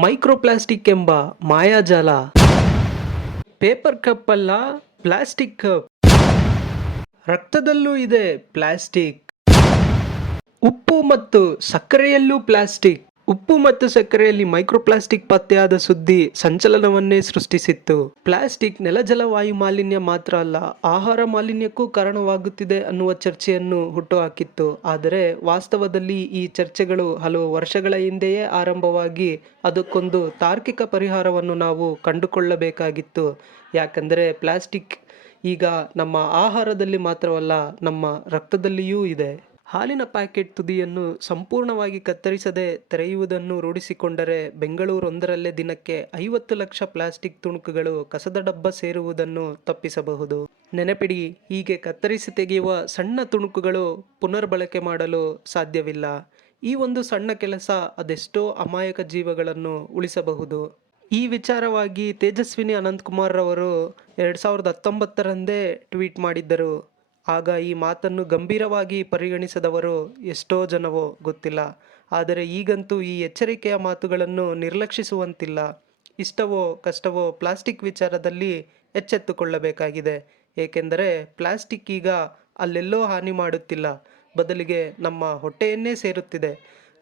Microplastic ಎಂಬ ಮಾಯಾಜಾಲ. Paper cup ಅಲ್ಲ, plastic cup. ರಕ್ತದಲ್ಲೂ ಇದೆ ಪ್ಲಾಸ್ಟಿಕ್. ಉಪ್ಪು ಮತ್ತು ಸಕ್ಕರೆಯಲ್ಲೂ ಪ್ಲಾಸ್ಟಿಕ್. ಉಪ್ಪು ಮತ್ತು ಸಕ್ಕರೆಯಲ್ಲಿ ಮೈಕ್ರೋಪ್ಲಾಸ್ಟಿಕ್ ಪತ್ತೆಯಾದ ಸುದ್ದಿ ಸಂಚಲನವನ್ನೇ ಸೃಷ್ಟಿಸಿತ್ತು. ಪ್ಲಾಸ್ಟಿಕ್ ನೆಲಜಲ ವಾಯು ಮಾಲಿನ್ಯ ಮಾತ್ರ ಅಲ್ಲ, ಆಹಾರ ಮಾಲಿನ್ಯಕ್ಕೂ ಕಾರಣವಾಗುತ್ತಿದೆ ಅನ್ನುವ ಚರ್ಚೆಯನ್ನು ಹುಟ್ಟುಹಾಕಿತ್ತು. ಆದರೆ ವಾಸ್ತವದಲ್ಲಿ ಈ ಚರ್ಚೆಗಳು ಹಲವು ವರ್ಷಗಳ ಹಿಂದೆಯೇ ಆರಂಭವಾಗಿ ಅದಕ್ಕೊಂದು ತಾರ್ಕಿಕ ಪರಿಹಾರವನ್ನು ನಾವು ಕಂಡುಕೊಳ್ಳಬೇಕಾಗಿತ್ತು. ಯಾಕಂದರೆ ಪ್ಲಾಸ್ಟಿಕ್ ಈಗ ನಮ್ಮ ಆಹಾರದಲ್ಲಿ ಮಾತ್ರವಲ್ಲ, ನಮ್ಮ ರಕ್ತದಲ್ಲಿಯೂ ಇದೆ. ಹಾಲಿನ ಪ್ಯಾಕೆಟ್ ತುದಿಯನ್ನು ಸಂಪೂರ್ಣವಾಗಿ ಕತ್ತರಿಸದೆ ತೆರೆಯುವುದನ್ನು ರೂಢಿಸಿಕೊಂಡರೆ ಬೆಂಗಳೂರೊಂದರಲ್ಲೇ ದಿನಕ್ಕೆ 50 ಲಕ್ಷ ಪ್ಲಾಸ್ಟಿಕ್ ತುಣುಕುಗಳು ಕಸದ ಡಬ್ಬ ಸೇರುವುದನ್ನು ತಪ್ಪಿಸಬಹುದು. ನೆನಪಿಡಿ, ಹೀಗೆ ಕತ್ತರಿಸಿ ತೆಗೆಯುವ ಸಣ್ಣ ತುಣುಕುಗಳು ಪುನರ್ಬಳಕೆ ಮಾಡಲು ಸಾಧ್ಯವಿಲ್ಲ. ಈ ಒಂದು ಸಣ್ಣ ಕೆಲಸ ಅದೆಷ್ಟೋ ಅಮಾಯಕ ಜೀವಗಳನ್ನು ಉಳಿಸಬಹುದು. ಈ ವಿಚಾರವಾಗಿ ತೇಜಸ್ವಿನಿ ಅನಂತಕುಮಾರ್ ರವರು 2019ರಂದೇ ಟ್ವೀಟ್ ಮಾಡಿದ್ದರು. ಆಗ ಈ ಮಾತನ್ನು ಗಂಭೀರವಾಗಿ ಪರಿಗಣಿಸದವರು ಎಷ್ಟೋ ಜನವೋ ಗೊತ್ತಿಲ್ಲ. ಆದರೆ ಈಗಂತೂ ಈ ಎಚ್ಚರಿಕೆಯ ಮಾತುಗಳನ್ನು ನಿರ್ಲಕ್ಷಿಸುವಂತಿಲ್ಲ. ಇಷ್ಟವೋ ಕಷ್ಟವೋ ಪ್ಲಾಸ್ಟಿಕ್ ವಿಚಾರದಲ್ಲಿ ಎಚ್ಚೆತ್ತುಕೊಳ್ಳಬೇಕಾಗಿದೆ. ಏಕೆಂದರೆ ಪ್ಲಾಸ್ಟಿಕ್ ಈಗ ಅಲ್ಲೆಲ್ಲೋ ಹಾನಿ ಮಾಡುತ್ತಿಲ್ಲ, ಬದಲಿಗೆ ನಮ್ಮ ಹೊಟ್ಟೆಯನ್ನೇ ಸೇರುತ್ತಿದೆ.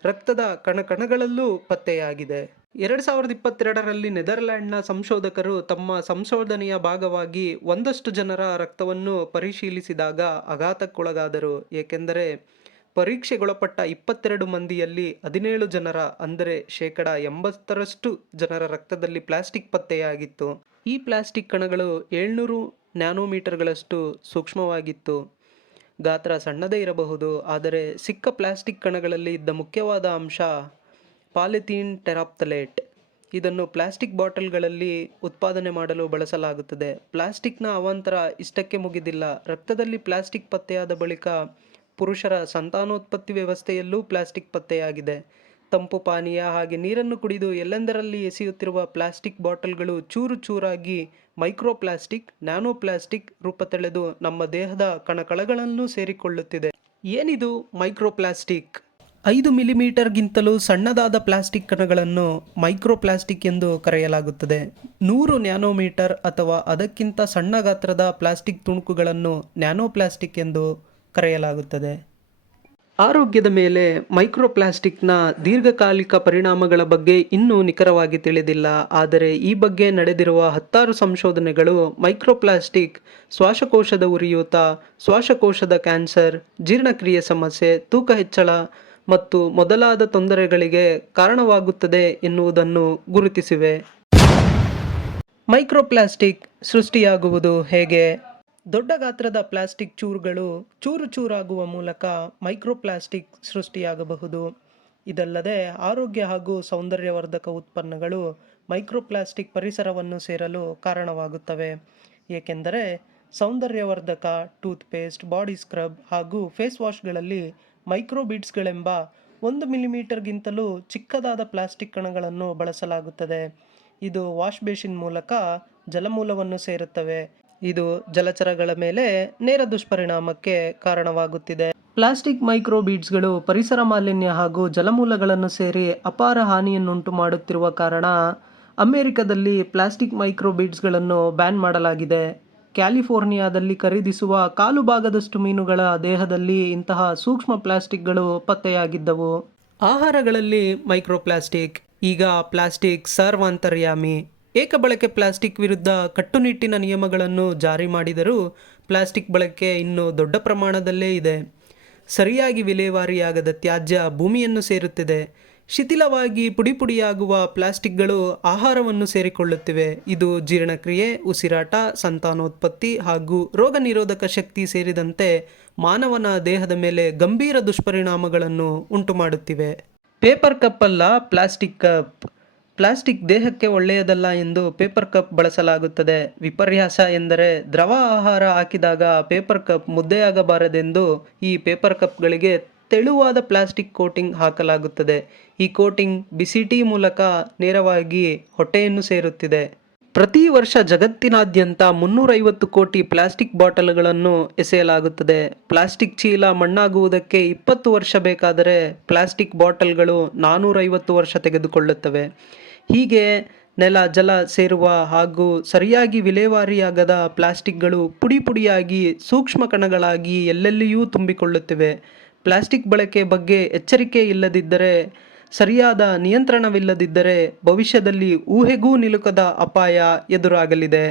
ರಕ್ತದ ಕಣಕಣಗಳಲ್ಲೂ ಪತ್ತೆಯಾಗಿದೆ. 2022ರಲ್ಲಿ ನೆದರ್ಲ್ಯಾಂಡ್ನ ಸಂಶೋಧಕರು ತಮ್ಮ ಸಂಶೋಧನೆಯ ಭಾಗವಾಗಿ ಒಂದಷ್ಟು ಜನರ ರಕ್ತವನ್ನು ಪರಿಶೀಲಿಸಿದಾಗ ಆಘಾತಕ್ಕೊಳಗಾದರು. ಏಕೆಂದರೆ ಪರೀಕ್ಷೆಗೊಳಪಟ್ಟ 22 ಮಂದಿಯಲ್ಲಿ 17 ಜನರ, ಅಂದರೆ 80% ಜನರ ರಕ್ತದಲ್ಲಿ ಪ್ಲಾಸ್ಟಿಕ್ ಪತ್ತೆಯಾಗಿತ್ತು. ಈ ಪ್ಲಾಸ್ಟಿಕ್ ಕಣಗಳು 700 ನ್ಯಾನೋಮೀಟರ್ಗಳಷ್ಟು ಸೂಕ್ಷ್ಮವಾಗಿತ್ತು. ಗಾತ್ರ ಸಣ್ಣದೇ ಇರಬಹುದು, ಆದರೆ ಸಿಕ್ಕ ಪ್ಲಾಸ್ಟಿಕ್ ಕಣಗಳಲ್ಲಿ ಇದ್ದ ಮುಖ್ಯವಾದ ಅಂಶ ಪಾಲಿಥೀನ್ ಟೆರಾಪ್ತಲೇಟ್. ಇದನ್ನು ಪ್ಲಾಸ್ಟಿಕ್ ಬಾಟಲ್ಗಳಲ್ಲಿ ಉತ್ಪಾದನೆ ಮಾಡಲು ಬಳಸಲಾಗುತ್ತದೆ. ಪ್ಲಾಸ್ಟಿಕ್ನ ಅವಾಂತರ ಇಷ್ಟಕ್ಕೆ ಮುಗಿದಿಲ್ಲ. ರಕ್ತದಲ್ಲಿ ಪ್ಲಾಸ್ಟಿಕ್ ಪತ್ತೆಯಾದ ಬಳಿಕ ಪುರುಷರ ಸಂತಾನೋತ್ಪತ್ತಿ ವ್ಯವಸ್ಥೆಯಲ್ಲೂ ಪ್ಲಾಸ್ಟಿಕ್ ಪತ್ತೆಯಾಗಿದೆ. ತಂಪು ಪಾನೀಯ ಹಾಗೆ ನೀರನ್ನು ಕುಡಿದು ಎಲ್ಲೆಂದರಲ್ಲಿ ಎಸೆಯುತ್ತಿರುವ ಪ್ಲಾಸ್ಟಿಕ್ ಬಾಟಲ್ಗಳು ಚೂರು ಚೂರಾಗಿ ಮೈಕ್ರೋಪ್ಲಾಸ್ಟಿಕ್, ನ್ಯಾನೋಪ್ಲಾಸ್ಟಿಕ್ ರೂಪ ತಳೆದು ನಮ್ಮ ದೇಹದ ಕಣಕಣಗಳನ್ನು ಸೇರಿಕೊಳ್ಳುತ್ತಿದೆ. ಏನಿದು ಮೈಕ್ರೋಪ್ಲಾಸ್ಟಿಕ್? 5 ಮಿಲಿಮೀಟರ್ಗಿಂತಲೂ ಸಣ್ಣದಾದ ಪ್ಲಾಸ್ಟಿಕ್ ಕಣಗಳನ್ನು ಮೈಕ್ರೋಪ್ಲಾಸ್ಟಿಕ್ ಎಂದು ಕರೆಯಲಾಗುತ್ತದೆ. 100 ನ್ಯಾನೋಮೀಟರ್ ಅಥವಾ ಅದಕ್ಕಿಂತ ಸಣ್ಣ ಗಾತ್ರದ ಪ್ಲಾಸ್ಟಿಕ್ ತುಣುಕುಗಳನ್ನು ನ್ಯಾನೋಪ್ಲಾಸ್ಟಿಕ್ ಎಂದು ಕರೆಯಲಾಗುತ್ತದೆ. ಆರೋಗ್ಯದ ಮೇಲೆ ಮೈಕ್ರೋಪ್ಲಾಸ್ಟಿಕ್ನ ದೀರ್ಘಕಾಲಿಕ ಪರಿಣಾಮಗಳ ಬಗ್ಗೆ ಇನ್ನೂ ನಿಖರವಾಗಿ ತಿಳಿದಿಲ್ಲ. ಆದರೆ ಈ ಬಗ್ಗೆ ನಡೆದಿರುವ 10 ಸಂಶೋಧನೆಗಳು ಮೈಕ್ರೋಪ್ಲಾಸ್ಟಿಕ್ ಶ್ವಾಸಕೋಶದ ಉರಿಯೂತ, ಶ್ವಾಸಕೋಶದ ಕ್ಯಾನ್ಸರ್, ಜೀರ್ಣಕ್ರಿಯೆ ಸಮಸ್ಯೆ, ತೂಕ ಹೆಚ್ಚಳ ಮತ್ತು ಮೊದಲಾದ ತೊಂದರೆಗಳಿಗೆ ಕಾರಣವಾಗುತ್ತದೆ ಎನ್ನುವುದನ್ನು ಗುರುತಿಸಿವೆ. ಮೈಕ್ರೋಪ್ಲಾಸ್ಟಿಕ್ ಸೃಷ್ಟಿಯಾಗುವುದು ಹೇಗೆ? ದೊಡ್ಡ ಗಾತ್ರದ ಪ್ಲಾಸ್ಟಿಕ್ ಚೂರುಗಳು ಚೂರು ಚೂರಾಗುವ ಮೂಲಕ ಮೈಕ್ರೋಪ್ಲಾಸ್ಟಿಕ್ ಸೃಷ್ಟಿಯಾಗಬಹುದು. ಇದಲ್ಲದೆ ಆರೋಗ್ಯ ಹಾಗೂ ಸೌಂದರ್ಯವರ್ಧಕ ಉತ್ಪನ್ನಗಳು ಮೈಕ್ರೋಪ್ಲಾಸ್ಟಿಕ್ ಪರಿಸರವನ್ನು ಸೇರಲು ಕಾರಣವಾಗುತ್ತವೆ. ಏಕೆಂದರೆ ಸೌಂದರ್ಯವರ್ಧಕ, ಟೂತ್ಪೇಸ್ಟ್, ಬಾಡಿ ಸ್ಕ್ರಬ್ ಹಾಗೂ ಫೇಸ್ ವಾಶ್ಗಳಲ್ಲಿ ಮೈಕ್ರೋಬೀಡ್ಸ್ಗಳೆಂಬ 1 ಮಿಲಿಮೀಟರ್ಗಿಂತಲೂ ಚಿಕ್ಕದಾದ ಪ್ಲಾಸ್ಟಿಕ್ ಕಣಗಳನ್ನು ಬಳಸಲಾಗುತ್ತದೆ. ಇದು ವಾಶ್ ಬೇಸಿನ್ ಮೂಲಕ ಜಲಮೂಲವನ್ನು ಸೇರುತ್ತವೆ. ಇದು ಜಲಚರಗಳ ಮೇಲೆ ನೇರ ದುಷ್ಪರಿಣಾಮಕ್ಕೆ ಕಾರಣವಾಗುತ್ತಿದೆ. ಪ್ಲಾಸ್ಟಿಕ್ ಮೈಕ್ರೋಬೀಡ್ಸ್ಗಳು ಪರಿಸರ ಮಾಲಿನ್ಯ ಹಾಗೂ ಜಲಮೂಲಗಳನ್ನು ಸೇರಿ ಅಪಾರ ಹಾನಿಯನ್ನುಂಟು ಮಾಡುತ್ತಿರುವ ಕಾರಣ ಅಮೆರಿಕದಲ್ಲಿ ಪ್ಲಾಸ್ಟಿಕ್ ಮೈಕ್ರೋಬೀಡ್ಸ್ಗಳನ್ನು ಬ್ಯಾನ್ ಮಾಡಲಾಗಿದೆ. ಕ್ಯಾಲಿಫೋರ್ನಿಯಾದಲ್ಲಿ ಖರೀದಿಸುವ ಕಾಲು ಭಾಗದಷ್ಟು ಮೀನುಗಳ ದೇಹದಲ್ಲಿ ಇಂತಹ ಸೂಕ್ಷ್ಮ ಪ್ಲಾಸ್ಟಿಕ್ಗಳು ಪತ್ತೆಯಾಗಿದ್ದವು. ಆಹಾರಗಳಲ್ಲಿ ಮೈಕ್ರೋಪ್ಲಾಸ್ಟಿಕ್. ಈಗ ಪ್ಲಾಸ್ಟಿಕ್ ಸರ್ವಾಂತರ್ಯಾಮಿ. ಏಕಬಳಕೆ ಪ್ಲಾಸ್ಟಿಕ್ ವಿರುದ್ಧ ಕಟ್ಟುನಿಟ್ಟಿನ ನಿಯಮಗಳನ್ನು ಜಾರಿ ಮಾಡಿದರೂ ಪ್ಲಾಸ್ಟಿಕ್ ಬಳಕೆ ಇನ್ನೂ ದೊಡ್ಡ ಪ್ರಮಾಣದಲ್ಲೇ ಇದೆ. ಸರಿಯಾಗಿ ವಿಲೇವಾರಿಯಾಗದ ತ್ಯಾಜ್ಯ ಭೂಮಿಯನ್ನು ಸೇರುತ್ತಿದೆ. ಶಿಥಿಲವಾಗಿ ಪುಡಿಪುಡಿಯಾಗುವ ಪ್ಲಾಸ್ಟಿಕ್ಗಳು ಆಹಾರವನ್ನು ಸೇರಿಕೊಳ್ಳುತ್ತಿವೆ. ಇದು ಜೀರ್ಣಕ್ರಿಯೆ, ಉಸಿರಾಟ, ಸಂತಾನೋತ್ಪತ್ತಿ ಹಾಗೂ ರೋಗ ನಿರೋಧಕ ಶಕ್ತಿ ಸೇರಿದಂತೆ ಮಾನವನ ದೇಹದ ಮೇಲೆ ಗಂಭೀರ ದುಷ್ಪರಿಣಾಮಗಳನ್ನು ಉಂಟುಮಾಡುತ್ತಿವೆ. ಪೇಪರ್ ಕಪ್ ಅಲ್ಲ, ಪ್ಲಾಸ್ಟಿಕ್ ಕಪ್. ಪ್ಲಾಸ್ಟಿಕ್ ದೇಹಕ್ಕೆ ಒಳ್ಳೆಯದಲ್ಲ ಎಂದು ಪೇಪರ್ ಕಪ್ ಬಳಸಲಾಗುತ್ತದೆ. ವಿಪರ್ಯಾಸ ಎಂದರೆ ದ್ರವ ಆಹಾರ ಹಾಕಿದಾಗ ಪೇಪರ್ ಕಪ್ ಮುದ್ದೆಯಾಗಬಾರದೆಂದು ಈ ಪೇಪರ್ ಕಪ್ಗಳಿಗೆ ತೆಳುವಾದ ಪ್ಲಾಸ್ಟಿಕ್ ಕೋಟಿಂಗ್ ಹಾಕಲಾಗುತ್ತದೆ. ಈ ಕೋಟಿಂಗ್ ಬಿಸಿ ಟೀ ಮೂಲಕ ನೇರವಾಗಿ ಹೊಟ್ಟೆಯನ್ನು ಸೇರುತ್ತಿದೆ. ಪ್ರತಿ ವರ್ಷ ಜಗತ್ತಿನಾದ್ಯಂತ 350 ಕೋಟಿ ಪ್ಲಾಸ್ಟಿಕ್ ಬಾಟಲ್ಗಳನ್ನು ಎಸೆಯಲಾಗುತ್ತದೆ. ಪ್ಲಾಸ್ಟಿಕ್ ಚೀಲ ಮಣ್ಣಾಗುವುದಕ್ಕೆ 20 ವರ್ಷ ಬೇಕಾದರೆ ಪ್ಲಾಸ್ಟಿಕ್ ಬಾಟಲ್ಗಳು 450 ವರ್ಷ ತೆಗೆದುಕೊಳ್ಳುತ್ತವೆ. ಹೀಗೆ ನೆಲ ಜಲ ಸೇರುವ ಹಾಗೂ ಸರಿಯಾಗಿ ವಿಲೇವಾರಿಯಾಗದ ಪ್ಲಾಸ್ಟಿಕ್ಗಳು ಪುಡಿ ಪುಡಿಯಾಗಿ ಸೂಕ್ಷ್ಮ ಕಣಗಳಾಗಿ ಎಲ್ಲೆಲ್ಲಿಯೂ ತುಂಬಿಕೊಳ್ಳುತ್ತಿವೆ. ಪ್ಲಾಸ್ಟಿಕ್ ಬಳಕೆ ಬಗ್ಗೆ ಎಚ್ಚರಿಕೆ ಇಲ್ಲದಿದ್ದರೆ, ಸರಿಯಾದ ನಿಯಂತ್ರಣವಿಲ್ಲದಿದ್ದರೆ ಭವಿಷ್ಯದಲ್ಲಿ ಊಹೆಗೂ ನಿಲುಕದ ಅಪಾಯ ಎದುರಾಗಲಿದೆ.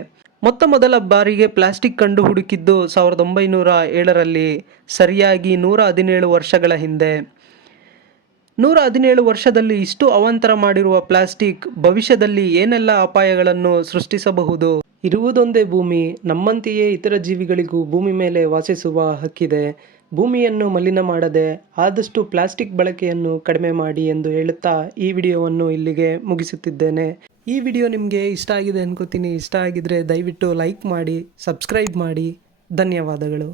ಮೊದಲ ಬಾರಿಗೆ ಪ್ಲಾಸ್ಟಿಕ್ ಕಂಡು ಹುಡುಕಿದ್ದು 1907ರಲ್ಲಿ, ಸರಿಯಾಗಿ 117 ವರ್ಷಗಳ ಹಿಂದೆ. 117 ವರ್ಷದಲ್ಲಿ ಇಷ್ಟು ಅವಾಂತರ ಮಾಡಿರುವ ಪ್ಲಾಸ್ಟಿಕ್ ಭವಿಷ್ಯದಲ್ಲಿ ಏನೆಲ್ಲ ಅಪಾಯಗಳನ್ನು ಸೃಷ್ಟಿಸಬಹುದು? ಇರುವುದೊಂದೇ ಭೂಮಿ, ನಮ್ಮಂತೆಯೇ ಇತರ ಜೀವಿಗಳಿಗೂ ಭೂಮಿ ಮೇಲೆ ವಾಸಿಸುವ ಹಕ್ಕಿದೆ. ಭೂಮಿಯನ್ನು ಮಲಿನ ಮಾಡದೆ ಆದಷ್ಟು ಪ್ಲಾಸ್ಟಿಕ್ ಬಳಕೆಯನ್ನು ಕಡಿಮೆ ಮಾಡಿ ಎಂದು ಹೇಳುತ್ತಾ ಈ ವಿಡಿಯೋವನ್ನು ಇಲ್ಲಿಗೆ ಮುಗಿಸುತ್ತಿದ್ದೇನೆ. ಈ ವಿಡಿಯೋ ನಿಮಗೆ ಇಷ್ಟ ಆಗಿದೆ ಅನ್ಕೋತೀನಿ. ಇಷ್ಟ ಆಗಿದ್ರೆ ದಯವಿಟ್ಟು ಲೈಕ್ ಮಾಡಿ, ಸಬ್ಸ್ಕ್ರೈಬ್ ಮಾಡಿ. ಧನ್ಯವಾದಗಳು.